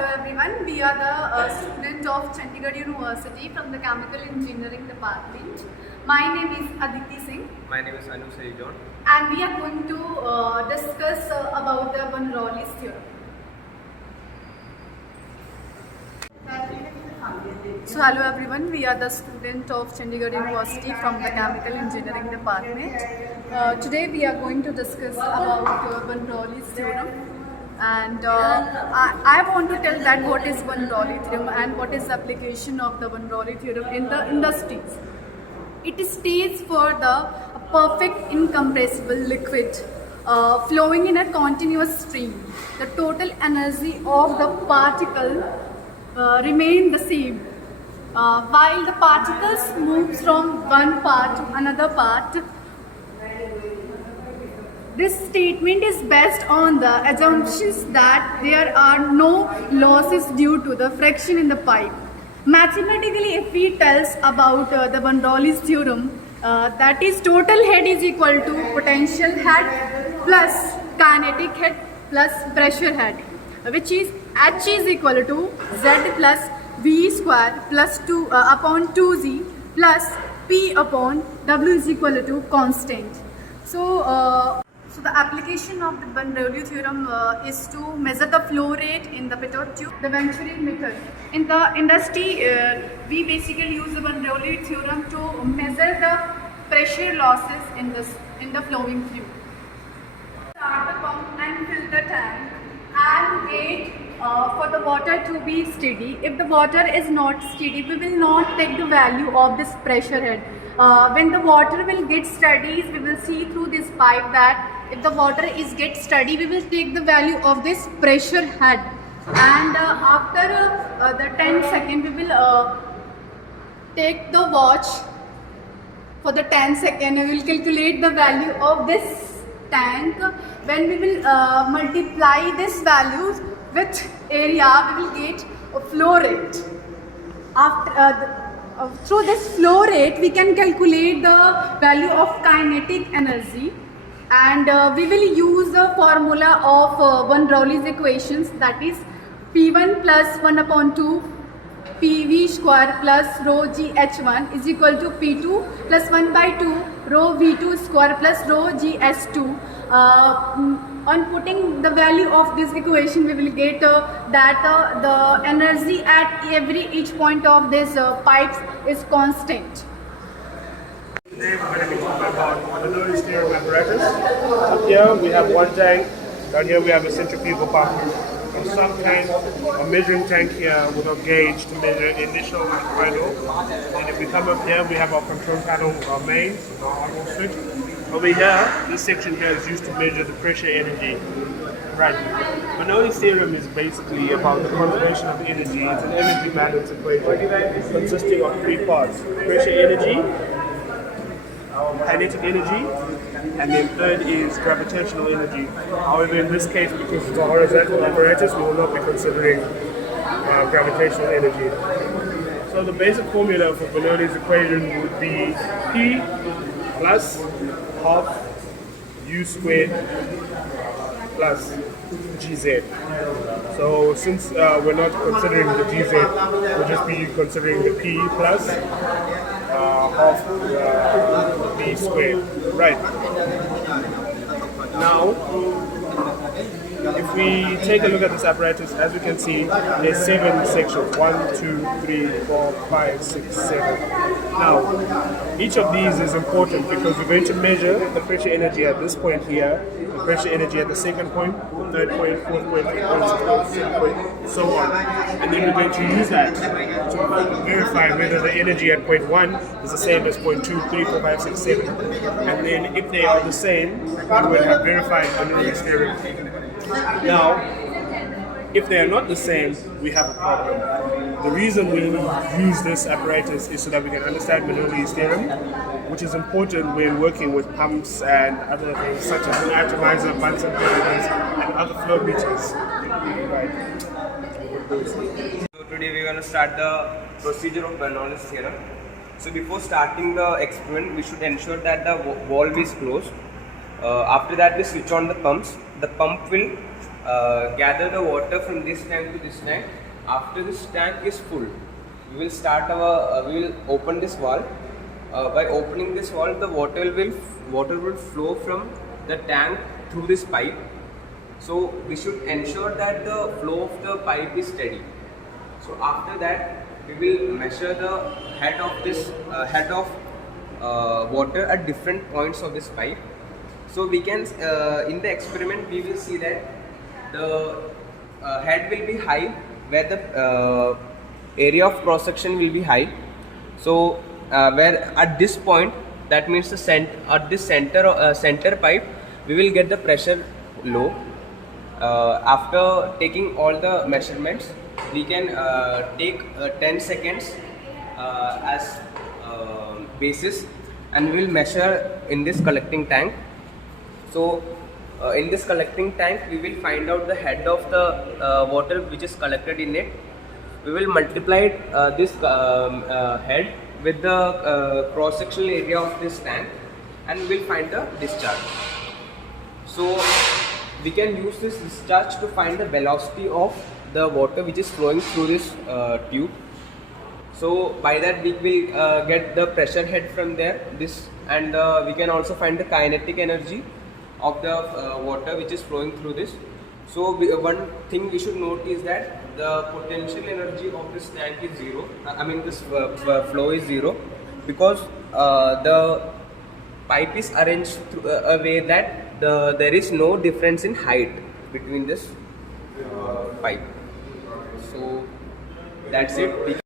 hello everyone. We are the student of Chandigarh University from the Chemical Engineering Department. My name is ADITEE Singh. My name is John. And we are going to discuss about the Bernoulli's theorem. So hello everyone, we are the student of Chandigarh University from the Chemical Engineering Department. Today we are going to discuss about Bernoulli's theorem. And I want to tell that what is Bernoulli theorem and what is the application of the Bernoulli theorem in the industries. It states for the perfect incompressible liquid flowing in a continuous stream. The total energy of the particle remain the same while the particles move from one part to another part. This statement is based on the assumptions that there are no losses due to the friction in the pipe. Mathematically, if we tell about the Bernoulli's theorem, that is total head is equal to potential head plus kinetic head plus pressure head, which is H is equal to Z plus V square plus 2 upon 2Z plus P upon W is equal to constant. So the application of the Bernoulli theorem is to measure the flow rate in the pitot tube. The Venturi method. In the industry, we basically use the Bernoulli theorem to measure the pressure losses in the flowing fluid. Start the pump and fill the tank and wait for the water to be steady. If the water is not steady, we will not take the value of this pressure head. When the water will get steady, we will see through this pipe that if the water is get steady, we will take the value of this pressure head. And after the 10 seconds, we will take the watch for the 10 seconds. We will calculate the value of this tank. When we will multiply this values with area, we will get a flow rate. Through this flow rate, we can calculate the value of kinetic energy, and we will use the formula of Bernoulli's equations, that is P1 plus 1 upon 2 PV square plus rho GH1 is equal to P2 plus 1 by 2 rho V2 square plus rho GS2. On putting the value of this equation, we will get that the energy at each point of this pipes is constant. Today we're going to be talking about Bernoulli's theorem apparatus. Up here we have one tank, down here we have a centrifugal pump. On some tank, a measuring tank here with a gauge to measure initial and final. And if we come up here, we have our control panel, our mains, our on switch. Over here, this section here is used to measure the pressure energy. Right. Bernoulli's theorem is basically about the conservation of energy. It's an energy balance equation consisting of three parts: pressure energy, kinetic energy, and then third is gravitational energy. However, in this case, because it's a horizontal apparatus, we will not be considering gravitational energy. So the basic formula for Bernoulli's equation would be P plus half U squared plus GZ. So since we're not considering the GZ, we'll just be considering the P plus half V squared. Right. Now, if we take a look at this apparatus, as you can see, there's 7 sections. 1, 2, 3, 4, 5, 6, 7. Now, each of these is important because we're going to measure the pressure energy at this point here, the pressure energy at the second point, third point, fourth point, fifth point, sixth point, seventh point, so on. And then we're going to use that to verify whether the energy at point 1 is the same as point 2, 3, 4, 5, 6, 7. And then if they are the same, we will have verified Bernoulli's theorem. Now, if they are not the same, we have a problem. The reason we use this apparatus is so that we can understand Bernoulli's theorem, which is important when working with pumps and other things such as an atomizer, Bunsen burners, and other flow meters. Right. So today we're going to start the procedure of Bernoulli's theorem. So before starting the experiment, we should ensure that the valve is closed. After that, we switch on the pumps. The pump will gather the water from this tank to this tank. After this tank is full, we will start our we will open this valve. By opening this valve, the water will flow from the tank through this pipe. So we should ensure that the flow of the pipe is steady. So after that, we will measure the head of this water at different points of this pipe. So we can in the experiment we will see that the head will be high where the area of cross section will be high. So where at this point, that means at this center pipe, we will get the pressure low. After taking all the measurements, we can take 10 seconds as basis, and we will measure in this collecting tank. So in this collecting tank, we will find out the head of the water which is collected in it. We will multiply this head with the cross-sectional area of this tank, and we will find the discharge. So we can use this discharge to find the velocity of the water which is flowing through this tube. So by that we will get the pressure head from there, and we can also find the kinetic energy of the water which is flowing through this. So one thing we should note is that the potential energy of this tank is zero. This flow is zero, because the pipe is arranged through a way that there is no difference in height between this pipe. So that's it.